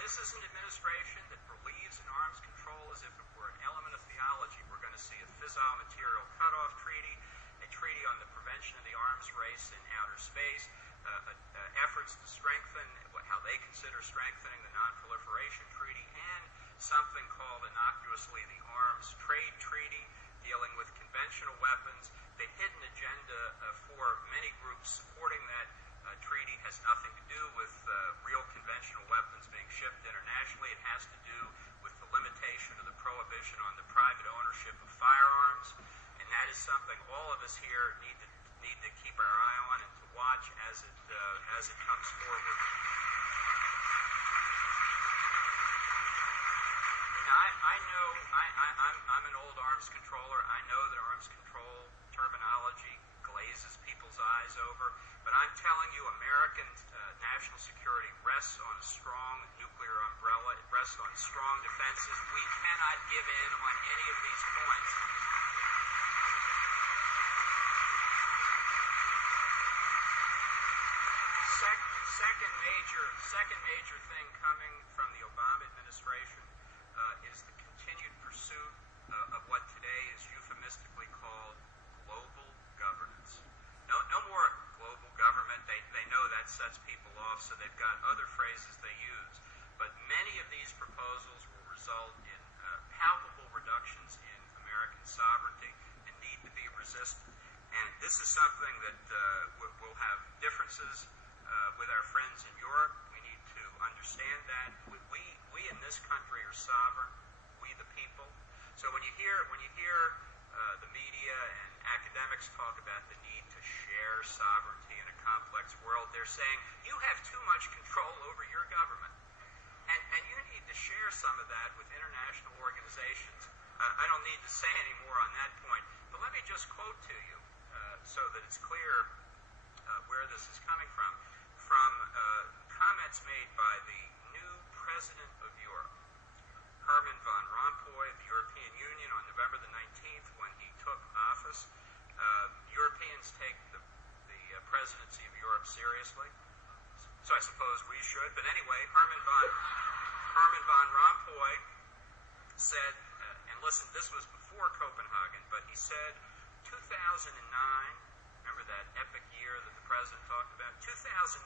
This is an administration that believes in arms control as if it were an element of theology. We're going to see a fissile material cutoff treaty, a treaty on the prevention of the arms race in outer space, efforts to strengthen how they consider strengthening the Non-Proliferation Treaty, and something called innocuously the Arms Trade Treaty, dealing with conventional weapons. The hidden agenda for many groups supporting that treaty has nothing to do with real conventional weapons being shipped internationally. It has to do with the limitation of the prohibition on the private ownership of firearms, and that is something all of us here need to keep our eye on and to watch as it comes forward. Now, I'm an old arms controller. I know that arms control terminology glazes people's eyes over, but I'm telling you, American national security rests on a strong nuclear umbrella. It rests on strong defenses. We cannot give in on any of these points. Second major thing coming from the Obama administration is the continued pursuit of what today is euphemistically called global governance. No more global government. They know that sets people off, so they've got other phrases they use. But many of these proposals will result in palpable reductions in American sovereignty and need to be resisted. And this is something that will have differences with our friends in Europe. We need to understand that. We in this country are sovereign, we the people. So when you hear the media and academics talk about the need to share sovereignty in a complex world, they're saying you have too much control over your government. And you need to share some of that with international organizations. I don't need to say any more on that point, but let me just quote to you so that it's clear where this is coming from comments made by the new President of Europe, Herman Van Rompuy of the European Union, on November the 19th when he took office. Europeans take the presidency of Europe seriously, so I suppose we should. But anyway, Herman Van Rompuy said, and listen, this was before Copenhagen, but he said 2009, remember that epic year that the president talked about? 2009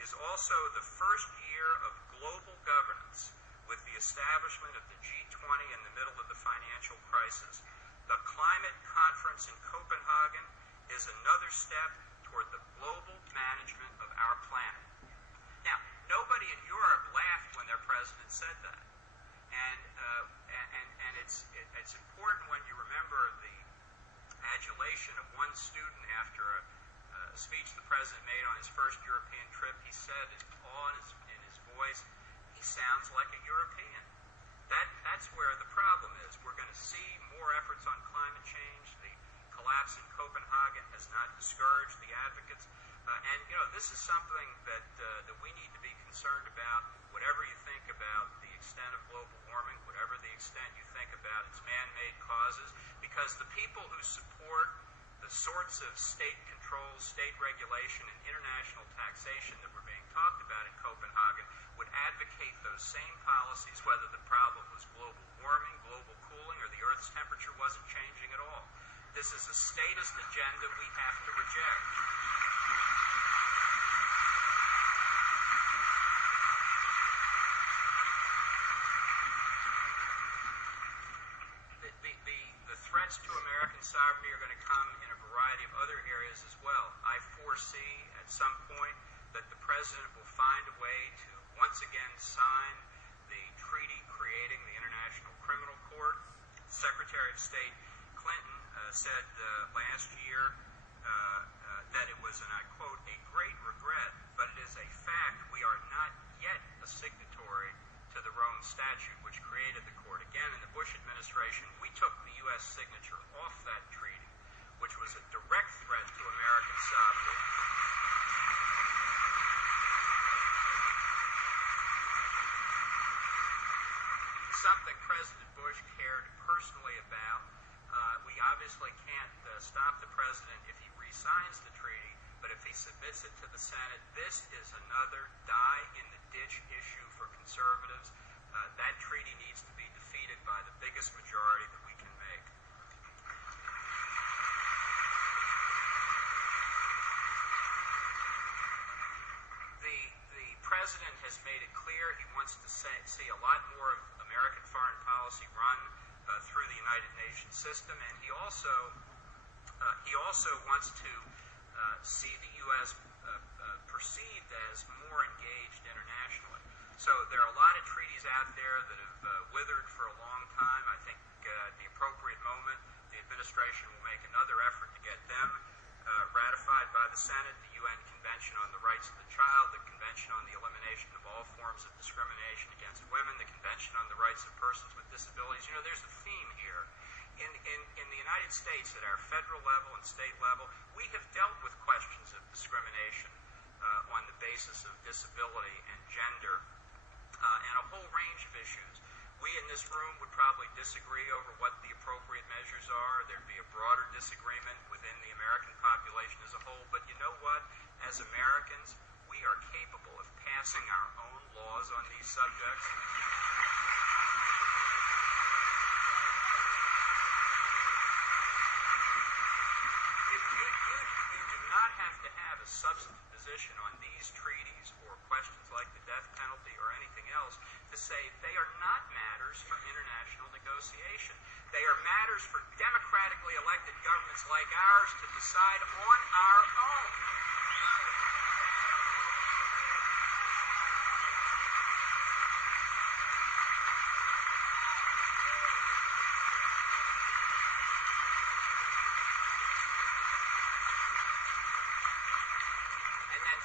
is also the first year of global governance, with the establishment of the G20 in the middle of the financial crisis. The climate conference in Copenhagen is another step toward the global management of our planet. Now, nobody in Europe laughed when their president said that. And it's important when you remember the adulation of one student after a speech the president made on his first European trip. He said, in his voice, he sounds like a European. That's where the problem is. We're going to see more efforts on climate change. The collapse in Copenhagen has not discouraged the advocates. And, this is something that we need to be concerned about, whatever you think about the extent of global warming, whatever the extent you think about its man-made causes, because the people who support the sorts of state control, state regulation, and international taxation that were being talked about in Copenhagen would advocate those same policies whether the problem was global warming, global cooling, or the Earth's temperature wasn't changing at all. This is a statist agenda we have to reject. The threats to American sovereignty are going to come in a variety of other areas as well. I foresee at some point that the president will find a way to once again sign the treaty creating the International Criminal Court. Secretary of State Clinton said last year that it was, and I quote, a great regret, but it is a fact we are not yet a signatory to the Rome Statute, which created the court. Again, in the Bush administration, we took the U.S. signature off that treaty, which was a direct threat to American sovereignty. Something President Bush cared personally about. We obviously can't stop the president if he re-signs the treaty, but if he submits it to the Senate, this is another die-in-the-ditch issue for conservatives. That treaty needs to be defeated by the biggest majority that we can make. The president has made it clear he wants to see a lot more of American foreign policy run through the United Nations system, and he also wants to see the U.S. Perceived as more engaged internationally. So there are a lot of treaties out there that have withered for a long time. I think at the appropriate moment, the administration will make another effort to get them ratified by the Senate, the UN Convention on the Rights of the Child, the Convention on the Elimination of All Forms of Discrimination Against Women, the Convention on the Rights of Persons with Disabilities. You know, there's a theme here. In the United States, at our federal level and state level, we have dealt with questions of discrimination on the basis of disability and gender and a whole range of issues. We in this room would probably disagree over what the appropriate measures are. There'd be a broader disagreement within the American population as a whole. But you know what? As Americans, we are capable of passing our own laws on these subjects. You do not have to have a substantive position on these treaties or questions like the death penalty or anything else to say they are not matters for international negotiation. They are matters for democratically elected governments like ours to decide on our own.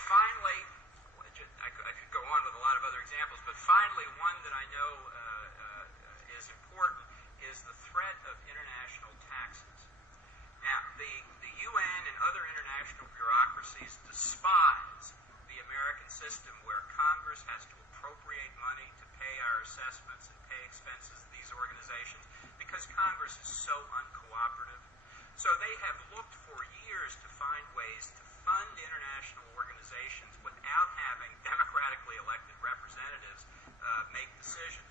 Finally, I could go on with a lot of other examples, but finally one that I know is important is the threat of international taxes. Now, the UN and other international bureaucracies despise the American system where Congress has to appropriate money to pay our assessments and pay expenses of these organizations because Congress is so uncooperative. So they have looked for years to find ways to fund international organizations without having democratically elected representatives make decisions.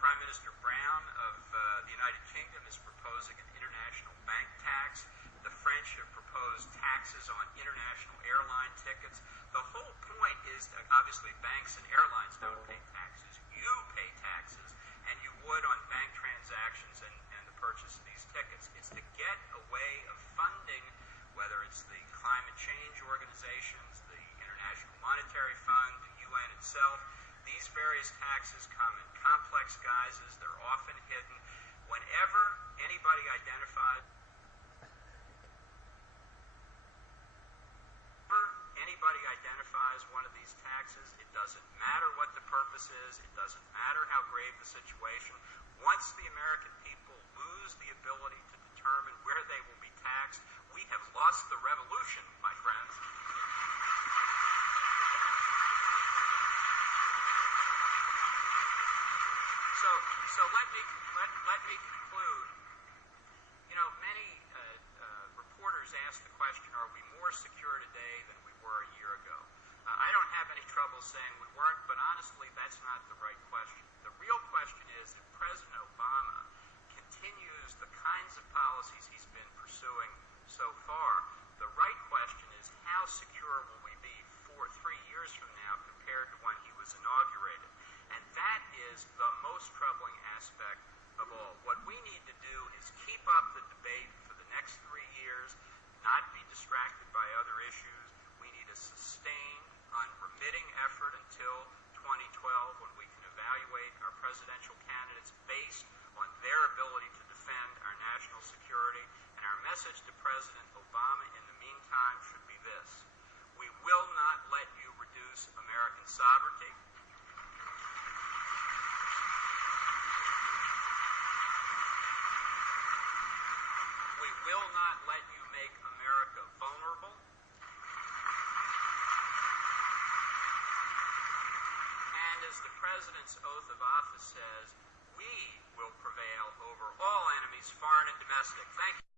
Prime Minister Brown of the United Kingdom is proposing an international bank tax. The French have proposed taxes on international airline tickets. The whole point is that obviously banks and airlines don't pay taxes. You pay taxes, and you would on bank transactions and the purchase of these tickets. It's to get a way of funding, whether it's the climate change organizations, the International Monetary Fund, the UN itself. These various taxes come in complex guises. They're often hidden. Whenever anybody identifies one of these taxes, it doesn't matter what the purpose is. It doesn't matter how grave the situation. Once the American people lose the ability to determine where they will be taxed, we have lost the revolution, my friends. So let me conclude. You know, many reporters ask the question, are we more secure today than we were a year ago? I don't have any trouble saying we weren't, but honestly, that's not the right question. The real question is that President Obama continues the kinds of policies he's been pursuing so far. The right question is, how secure will we be 3 years from now compared to when he was inaugurated? And that is the most troubling aspect of all. What we need to do is keep up the debate for the next 3 years, not be distracted by other issues. We need a sustained, unremitting effort until 2012 when we can evaluate our presidential candidates based on their ability to defend our national security. And our message to President Obama in the meantime should be this: we will not let you reduce American sovereignty. We will not let you make America vulnerable. And as the President's oath of office says, we will prevail over all enemies, foreign and domestic. Thank you.